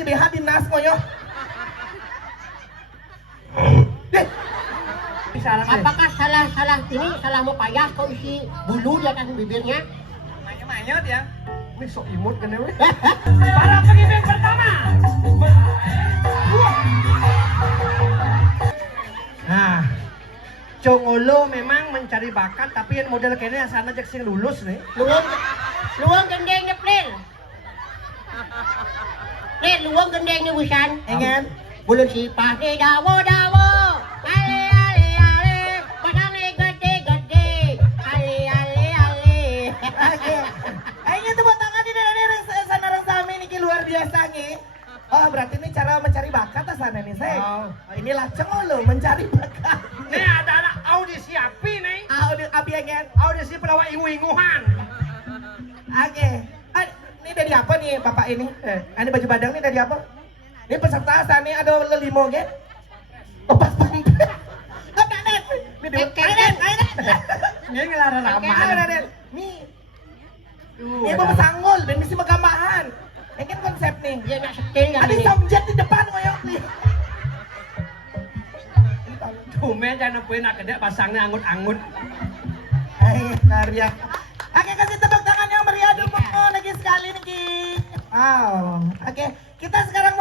tali BH dinas ngoyo. Apakah salah ini salah mau payah kau isi bulu di atas bibirnya? Manyot ya. Wih sok imut kan weh. Para pengiring pertama. Nah, Congolo memang mencari bakat tapi yang model kayaknya asana jak sing lulus nih. Luang gendengnya plin. Luang gendengnya busan. Engen. Bulun sipah di dawo. Ale. Pasang gede. Ale. Oke. Ayo tepuk tangan di dari sanarang sami niki luar biasa nih. Oh berarti ini cara mencari bakat asana nih saya. Oh, inilah Congolo mencari bakat. Nih ada audisi api nih. Api engen. Audisi pelawak ingu-inguhan. Oke. Ini dari apa nih bapak ini? Ini baju badang nih dari apa? Ini peserta asani ada lelimo kan? Oh pas pampret. Kok kanet? Ini kanet. Ini ngelarang ramah. Nih. Ini mau sanggul dan mesti megambahan. Ini kan konsep nih. Dia nak setel yang Ada ini. samjet di depan ngoyok nih. Tumen jangan punya nak kedek pasangnya angut-angut. Luar biasa. Oke kasih tepuk tangan yang meriah dulu lagi sekali nih. Wow. Oke kita sekarang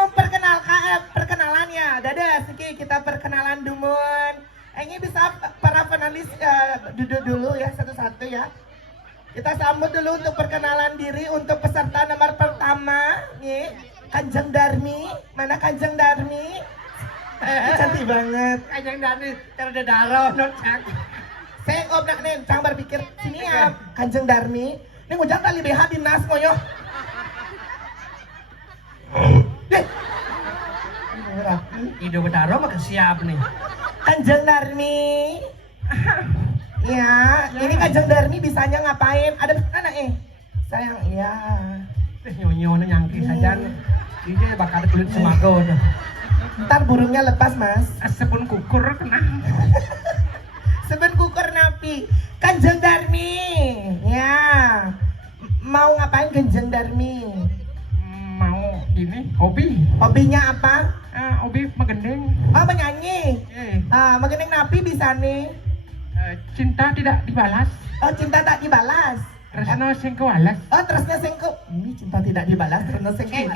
perkenalan ya. Dadah Siki kita perkenalan Dumun. Ini bisa para panelis duduk dulu ya satu-satu ya. Kita sambut dulu untuk perkenalan diri untuk peserta nomor pertama nih Kanjeng Darmi. Mana Kanjeng Darmi? Cantik banget. Kajang dari terada darah nocak. Saya nak nih, jangan berpikir sini ya Kanjeng Darmi. Ini ngujang tali BH dinas ngoyo. Hidup bedaro mah siap nih. Kanjeng Darmi. Ya, ini Kanjeng Darmi bisanya ngapain? Ada anak sayang, iya. Nyonya nyangki saja. Dia bakal kulit semago dah. Ntar burungnya lepas mas. Asapun kukur kena. Seben kukur napi. Kanjeng Darmi. Ya. Mau ngapain Kanjeng Darmi? Mau gini hobi. Hobinya apa? Hobi megendeng. Oh menyanyi. Mengenai napi bisa nih. Cinta tidak dibalas. Oh cinta tak dibalas. Resno sing kewalas. Oh terusnya sengko. Ini cinta tidak dibalas terusnya sengko.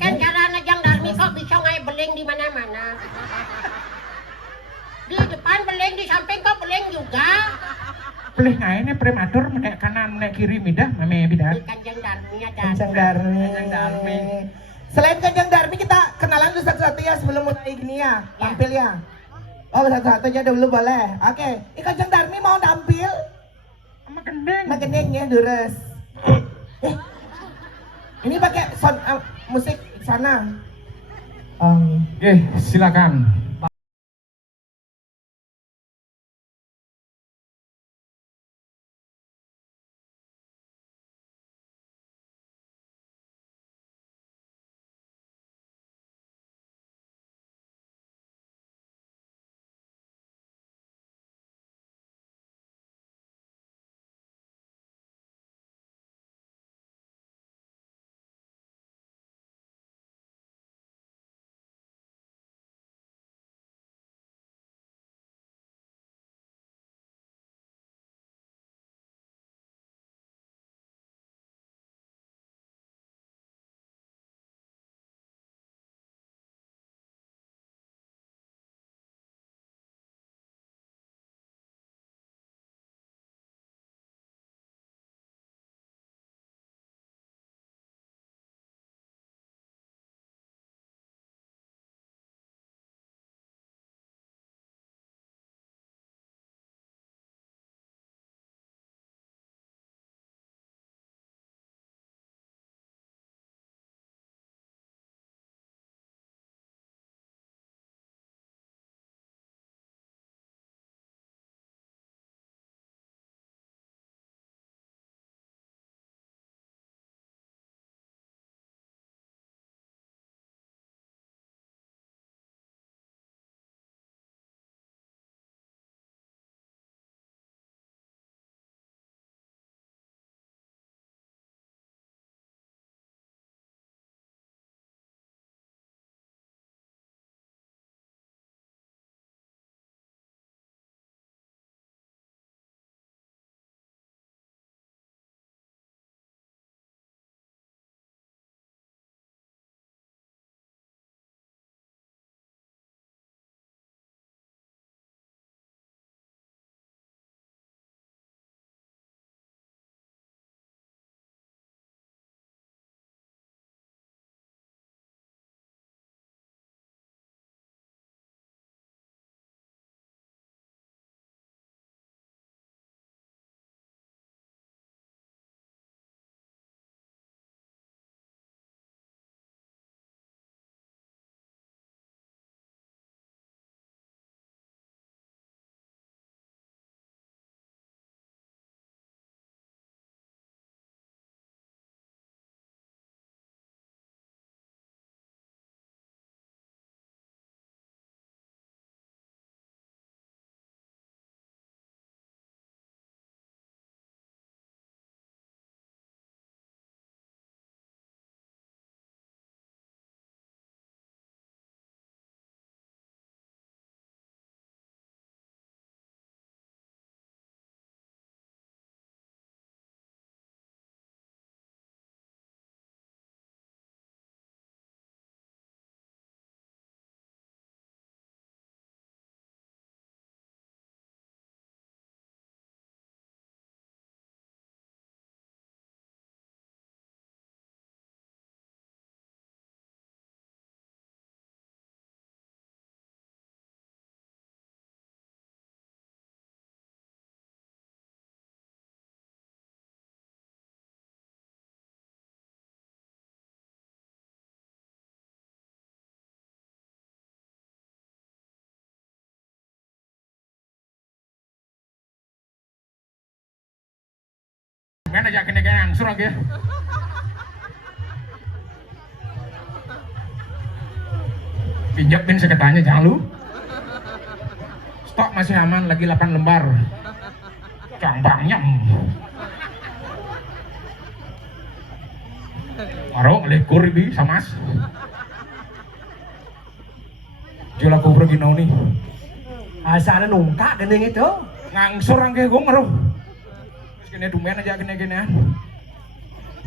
Kan cara ngejang Darmi kok bisa ngai beling di mana-mana. Di depan beling, di samping kok beling juga. Pelih ngaine prematur menek kanan menek kiri midah mame bidah. Di Kanjeng Darmi ada. Kanjeng Darmi. Kanjeng Darmi. Selain Kanjeng Darmi kita kenalan dulu satu-satu ya sebelum mulai gini ya. Tampil ya. Oh satu-satu aja dulu boleh. Oke. Ini Kanjeng Darmi mau tampil. Sama gendeng. Magenengnya dures. Ini pakai musik sana. Silakan. Dumen aja kene angsur lagi. Pinjapin sekretanya jangan lu. Stok masih aman lagi 8 lembar. Cambangnya. Warung lekur ibi samas. Jual aku pergi nih. Asana nungka gening itu. Ngangsur ang kayak gue ngaruh. Terus kene dumen aja kene-kenean.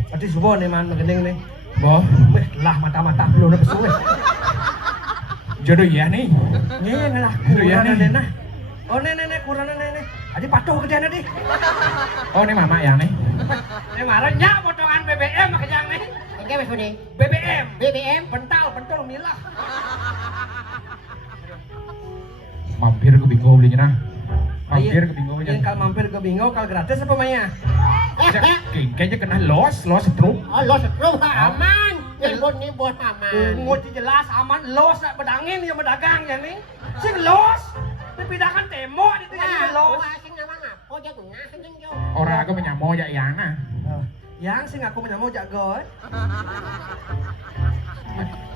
Berarti subuh nih man gening nih. Boh, Wih, lah mata-mata belum nepesu weh. jodoh iya nih. Nyen lah, Jodoh iya kurang nih. ada nah. Oh nenek kurang nenek. Adi patuh kerjaan di. Oh ini mama ya nih. Ini marahnya potongan BBM kerjaan nih. Oke, Mas Budi. BBM. BBM. Bental milah. Mampir ke bingung belinya nah. Mampir ke bingung Yang aja. kalau mampir ke bingo kalau gratis apa mainnya? Kayaknya kena los setrum. Oh, lo setrum aman. Yang buat nih buat aman. Ungut jelas aman los nak bedangin yang berdagang ya nih. Sing los. Dipindahkan temo itu jadi los. Wah, sing nama ngapo jago nah sing jo. Orang aku menyamo ya Yana. Yang sing aku menyamau jago.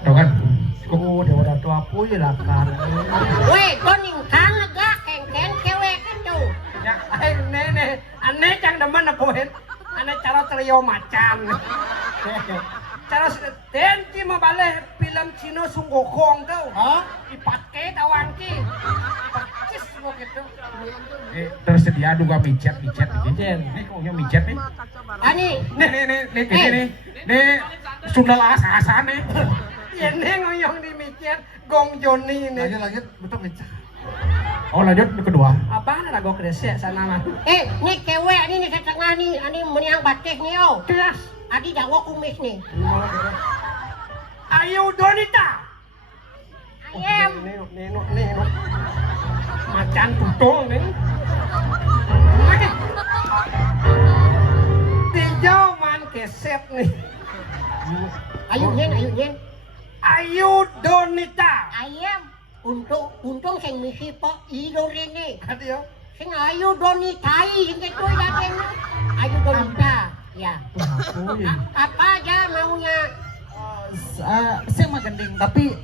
Tahu kan? Oh, dia udah tua puy lah kan. Weh, koning kang agak kengkeng cewek itu. Ya, nenek, aneh yang demen nepoin. Aneh cara trio macan. Cara tenki mau balik film Cina Sunggokong tuh. Oh, Ipatke tawan ki. Percis mau gitu. Tersedia juga micet iki. Jen. Ini koknya micet nih. ani. Nih sundal asasan nih. Ya nih ngoyong di micet Gong Joni ini. Lanjut betul micet. Oh lanjut kedua. Apa ada go kresek sana mah. Nih cewek nih setengah nih, ani meniang batik nih oh. Kelas. Adi jago kumis nih. Ayu Donita. Ayam. Neno. Macan tutul nih. Tinjau man keset nih. Ayo nyen. Ayu Donita. Ayam. Untung sing misi po ido rene. Adio. Sing ayu donitai sing itu dateng. Ayu donita. Ya. Apa aja maunya? Saya mah gending tapi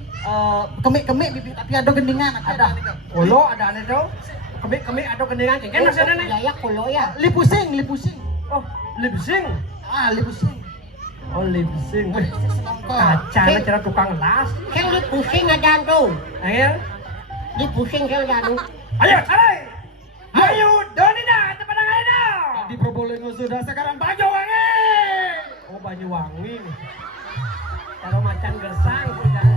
kemik bibit tapi ada gendingan ada. Olo ada aneh tuh. Kemik ada kendingan kan masih ada nih. Jaya kulo ya. Li pusing. Oh, lip sync. Li pusing. Oh, lip sync. Wih, kaca cara tukang las. Sing dipusing aja tuh. Ayo. Dipusing sing jadu. Ayo, cari. Ayo, Donita, cepat ayo. Di Probolinggo sudah sekarang Banyuwangi. Oh, Banyuwangi. Kalau macan gersang sudah.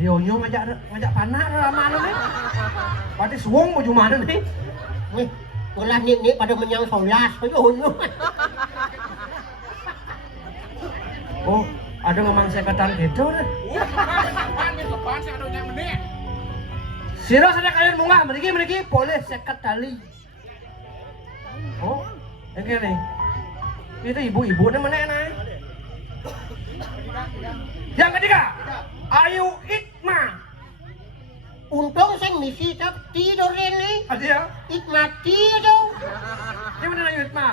Dionyo ngajak panak lama nih. Pati suwung mau cuma nih. Nih, ulah nih pada menyang solas. Ayo. Oh, ada ngomong sekatan gitu deh. Siro sadar kalian bunga, mereka boleh sekat tali. Oh, yang nih. Itu ibu-ibu nih mana naik. Yang ketiga, Ayu Ikma. Untung saya misi tidur ini. Ada ya? Ikma tidur. Ini mana Ayu Ikma?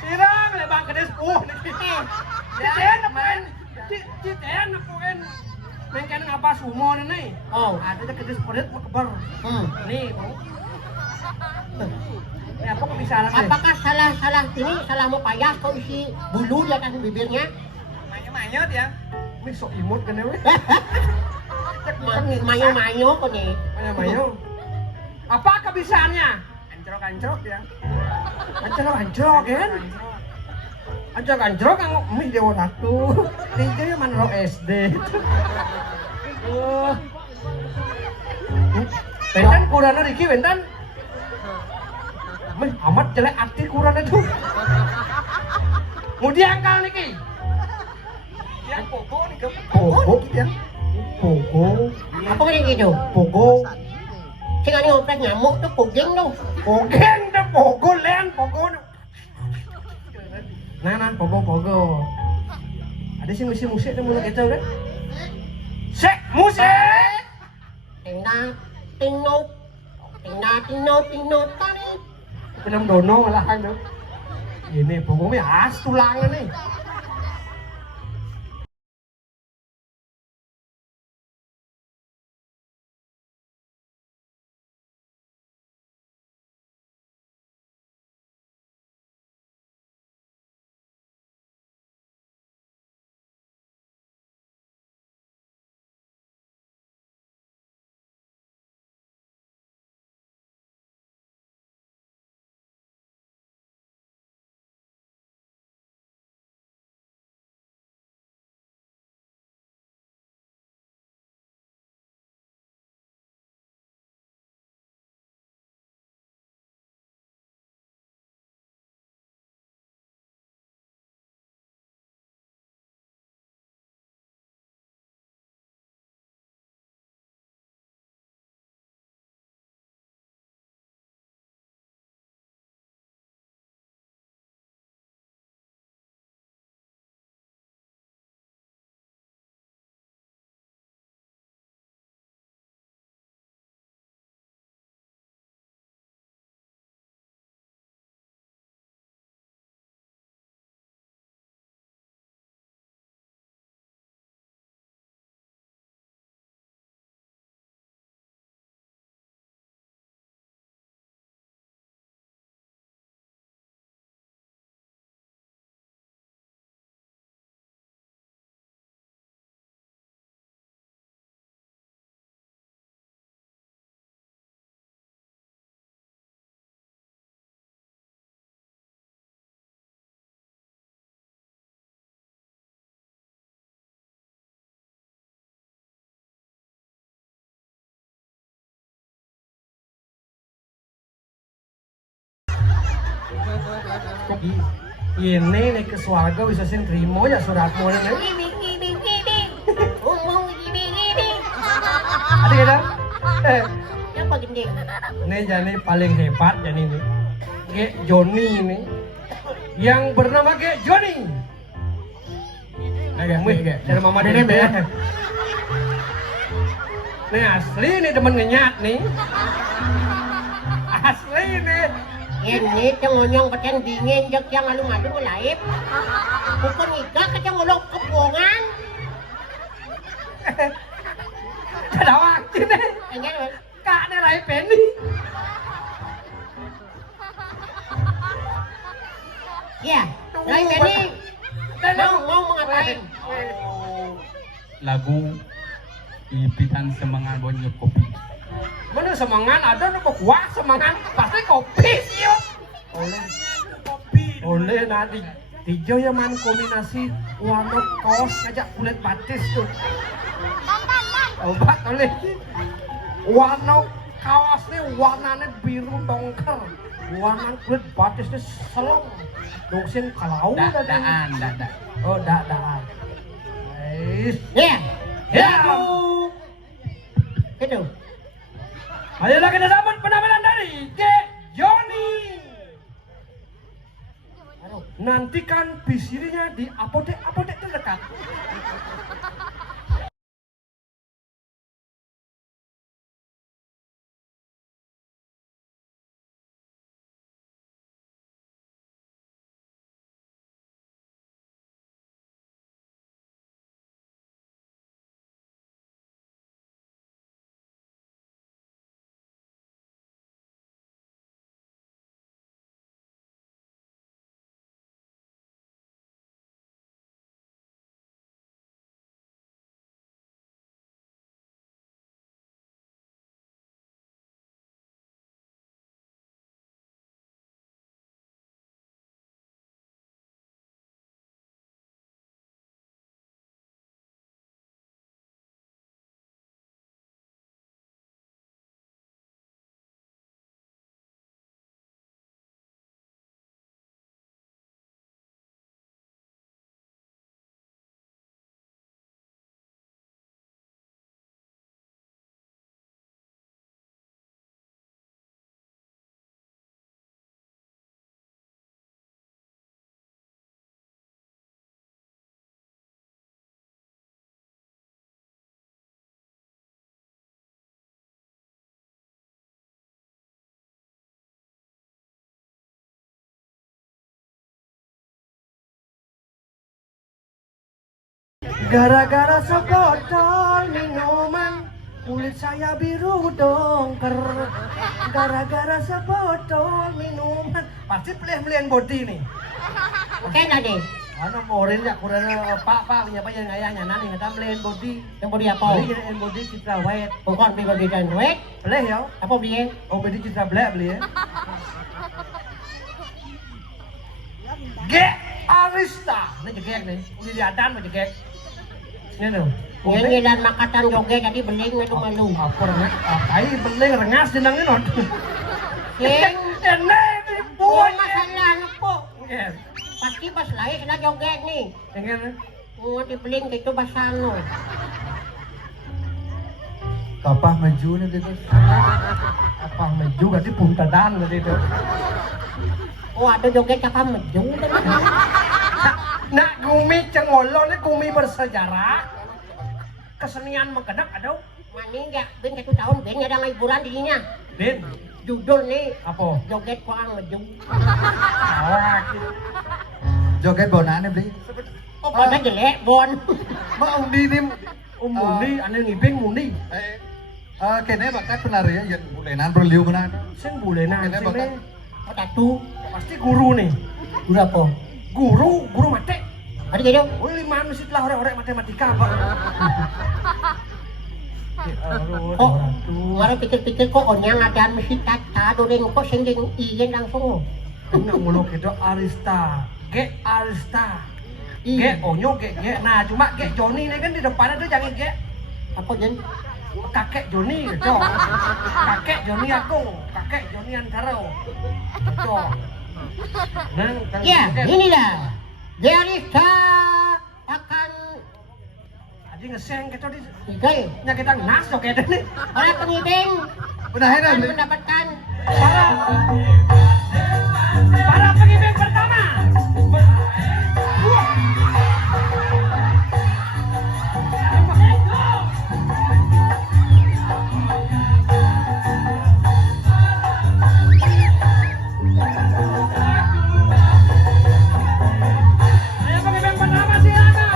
Sirang lebang kedes nih. Citen main. Citen nakuin. Main kan ngapa sumo nih. Oh. Ada kedes pedet mau kebar. Nih. Ini apa kebiasaan nih? Apakah salah mau payah kok isi bulu di atas bibirnya? Manyot ya. Wih sok imut kan ya weh. Mayo kok nih. Mayo. Apa kebiasaannya? Anjrok ya. Anjrok kan? Anjrok ang mih dewa ratu. Dia man ro SD. Bentan kurana Riki bentan. Mih amat jelek arti kurana tuh. Mau diangkal niki. Yang pogo nih ke pogo ya. Pogo. Apa kayak gitu? Pogo. Sing ani oprek nyamuk tuh pogeng dong. Pogeng dah pogo len pogo. Nah pogo. Ada sih musik tuh mulut kita kan? Sek musik. Tingno tani. Film dono malahan tuh. Ini pogo mah as tulangan nih. Ini nih ke swarga bisa sing terima ya suratmu nih. Ada kita? Yang bagian dia. Ini jadi paling hebat jadi ini. Kayak Joni ini. Yang bernama kayak Joni. Dari mama Dedem ya. Nih asli nih demen ngenyat nih. Asli nih. Ini cengonyong pacan dingin jak yang alung-alung laip. Bukan iga kacang ngolok kepongan. Ada waktu nih. Enggak. Kak nih laip ini. Ya, lain ini mau ngapain? Lagu Ipitan Semangat Bonyo Kopi. Mana semangat ada nu kuah semangat pasti kopi sih. Oleh nanti hijau ya man kombinasi warna kaos ngajak kulit batis tuh. Obat oleh warna kaosnya warnanya biru dongker, warna kulit batisnya selong. Dongsin kalau Daan. Oh daan. Nice. Ya. Ya. Itu. Ayolah kita dapat penampilan dari Ke Joni. bisirinya di apotek terdekat. Gara-gara sebotol minuman kulit saya biru dongker. Gara-gara sebotol minuman pasti pelih-pelihan body nih. Oke tadi. Ano morin ya kurang pak punya apa yang ayahnya nani kita beliin body. Yang body apa? Beliin body Citra White. Bukan beli body dan wet. Pelih ya. Apa beli? Oh body Citra Black beli ya. Ge Arista. Ini jegek nih. Udah diadan mau jegek. Ini loh. Nyanyi dan makatan joget jadi beling malu-malu. Apa rengas? Apa beling rengas jenangnya non? Sing. Ini Oh buat. masalah ano po. Yes. Pasti pas lahir kena joget nih. Dengan Oh di beling gitu basano. kapah maju nih gitu. Kapah maju berarti puntadan berarti itu. Oh ada joget apa maju. Nak gumi cengolo nih gumi bersejarah. Kesenian mengkedap ada. Mani enggak, ben satu tahun ben ada hiburan dirinya. Din, Judul nih apa? joget koang maju. Awak. Joget bonane beli. Oh pada jelek bon. Mau di nim Mundi, ane ngibing Mundi. Kene bakat penari ya bulenan berliu kena. Sing bulenan Kene sing bakat. nih. Oh tatu. Pasti guru nih. Guru apa? Guru mate. Ada gitu. Oh, 5 masjid lah orang-orang matematika apa? Oh, ngaruh pikir-pikir kok onyang ada mesti tata doreng kok sending iyan langsung. Nggak muluk itu Arista, G Arista, G Onyo G. Nah cuma G Joni ini kan di depannya tuh jangan G Apa jen? kakek Joni gitu. Kakek Joni aku, kakek Joni Antaro. Gitu. Nang, Ya, ini dah. Diarista akan Aji ngeseng gitu di tigel. nya kita nas oke deh nih. Para pengibing Benahin akan beli. mendapatkan Para pengibing pertama. Ayo pengibing pertama silakan.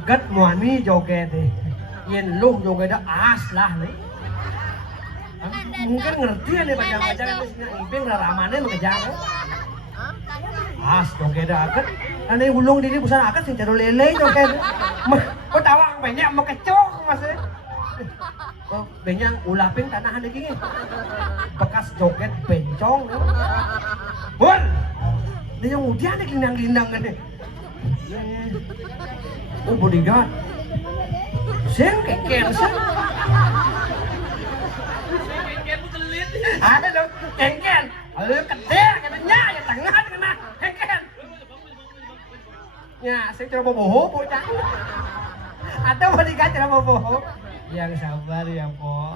agat muani joget deh. Yen lu joget as lah nih. Mungkin ngerti ya nih bajang-bajang ngiping raramane mengejar. As joget agat. Ane ulung dini busan agat sing caro lele joget. Kok tawang banyak mau kecok mas. Benyang ulaping tanahan lagi nih. Bekas joget bencong. Bun. Dia yang ujian nih lindang-lindang kan nih. Oh bodyguard. Sen keken sen. Ada dong keken. Lalu kede katanya ya tengah kena keken. Ya, saya coba bohong bocah. Ada bodyguard coba bohong. Yang sabar ya po.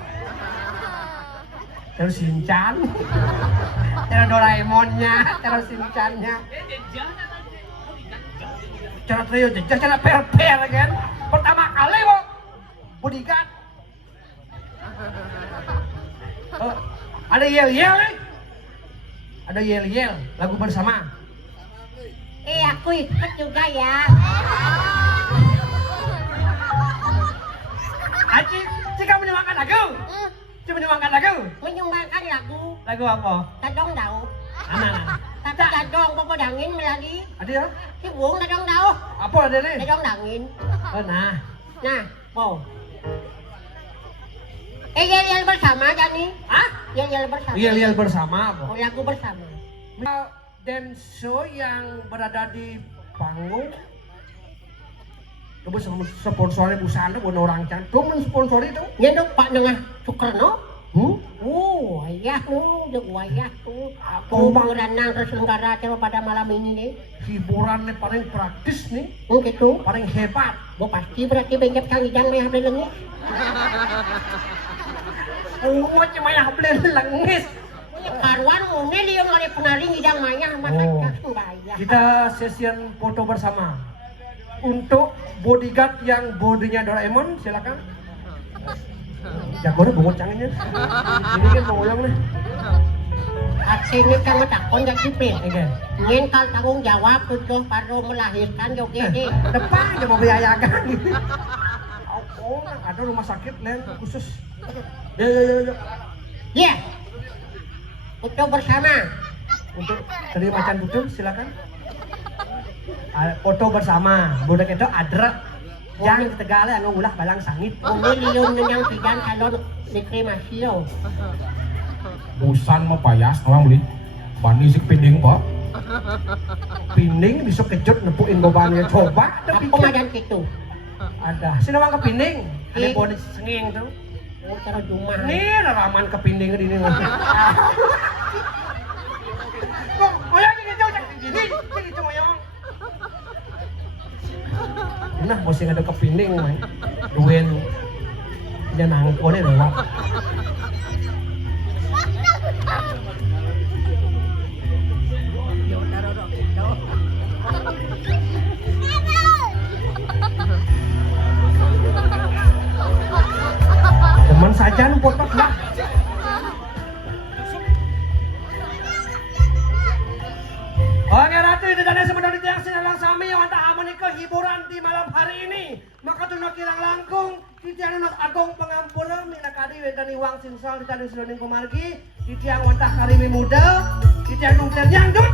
Terus Shinchan. Terus Doraemonnya, terus Shinchannya. Cara trio jejak, cara per-per kan. Pertama kali po, bodyguard. Ada yel-yel nih. Ada yel-yel, lagu bersama. Aku ikut juga ya. Aci, jika menyumbangkan lagu. Coba menyumbangkan lagu. Menyumbangkan lagu Lagu apa? Tadong Dao. Anak-anak. Tapi tadong pepedangin melagi. Ada ya? Sibung tadong Dao. Apa ada nih? Tadong dangin. Nah. Nah, po. Yel-yel bersama Jani. Hah? Yel-yel bersama. Yel-yel bersama apa? Oh, lagu bersama. Dance show yang berada di panggung. Coba sponsornya busana buat orang cantum mensponsori itu. Ya dong Pak Nengah Sukerno. Wayah tuh, wayah tuh. Pembangunan terselenggara acara pada malam ini nih. Hiburannya paling praktis nih, Gitu. paling hebat. Bo pasti berarti benjep kang ijang meh beli lengis. Cuma yang beli lengis. Karuan mune liung ngari penari ijang maya masa bayar. Kita session foto bersama. Untuk bodyguard yang bodinya Doraemon, silakan. Jagonya bungut canggihnya. Ini kan pengoyong nih. Aksini kang takon jak sipil. Oke. Ngin kal tanggung jawab tujuh baru melahirkan joget deh. Depan aja mau biayakan. Oh, ada rumah sakit lain khusus. Ya. Ya. Foto bersama. Untuk dari macan putih silakan. Foto bersama. Budak itu adrek. Yang Tegal anu ulah balang sangit. Umi liung yang pidan calon dikremasi yo. Busan mah payas orang beli. Bani sik pinding pak. Pining bisa kejut nepuin bebannya. Coba Aku madan gitu. ada. Sini mah ke pining. Ada bonus sengeng tuh. Oh, taruh rumah. Nih raman ke pining ini. Kok moyang ini jauh cak gini. Gitu moyang. Nah, mesti ada kepining mah. Duwen. Dia nangkone lewat. Teman saja nu foto lah. Oke Ratu, ini dan sebenarnya yang sinalang sami yang wantah menikah hiburan di malam hari ini. Maka tuh kirang langkung, titiang nak agong pengampura, mina kadi wedani wang sinsal, ditanding seloning pemargi, titiang wantah karimi muda, titiang nungten yang dut.